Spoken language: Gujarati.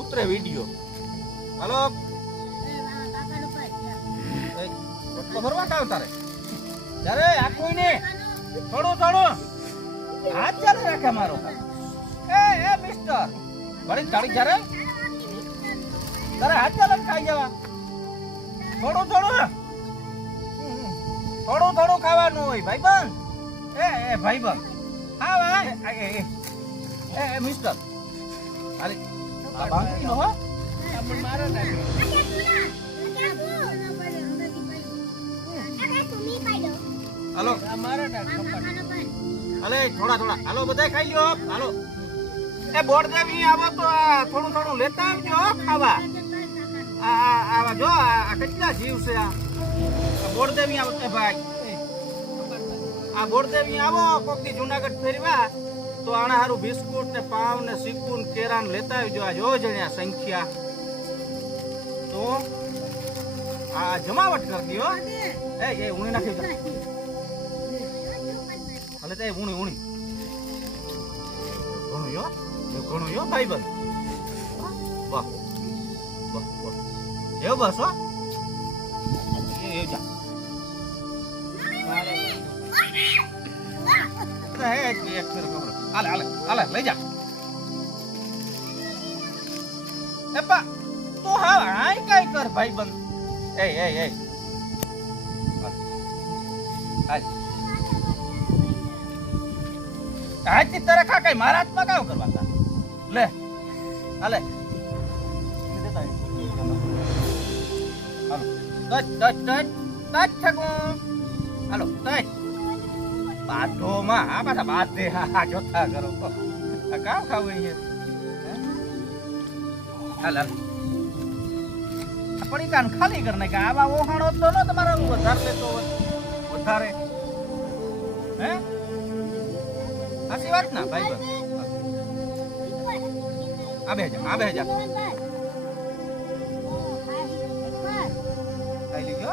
ઉતરે વિડિયો. હાલો તો ભરવા કાવ તારે ત્યારે આ કોઈ ને થોડું હાથ ચાલે રાખે મારો. એ મિસ્ટર વળી ચાળી જ્યારે તારે હાથ ચાલે ખાઈ જવા. થોડું ખાવાનું હોય ભાઈબંધ. એ ભાઈબંધ હા ભાઈ એ મિસ્ટર અરે આ ભાંગી નો હો મારે નાખી. હાલો અલે થોડા હાલો બધા ખાઈ લ્યો. હાલો એ બોર્ડ દેવી આવો તો થોડું લેતા આવજો ખાવા. આવા જો આ કેટલા જીવ છે. આ બોર્ડ દેવી આવો ભાઈ. આ બોર્ડ દેવી આવો કોકથી જુનાગઢ ફેરવા તો આના હારું બિસ્કુટ ને પાવ ને સિક્કુ ને કેરા ને લેતા આવજો. આ જો જણ્યા સંખ્યા તો આ જમાવટ કરતી હો. એ ઉણી નાખી દો. હલે તે ઉણી ઘણું યો ભાઈબંધ. વાહ એવું બસ હો એ જા હાલે લઈ જા. એપા તો હા આય કઈ કર ભાઈબંધ. એ આજથી તારે ખા કઈ મારા હાથમાં કામ કરવા તા લે હાલે હાલો બાધોમાં આ પાછા બાધે હા જોતા કરો કામ ખાવું અહીંયા. હાલ પડી કાન ખાલી કર નાખે. આવા ઓહાણો તો ન તમારા વધારે લેતો વધારે હે સાચી વાત ના ભાઈ. આબે જા ખાઈ લીધો.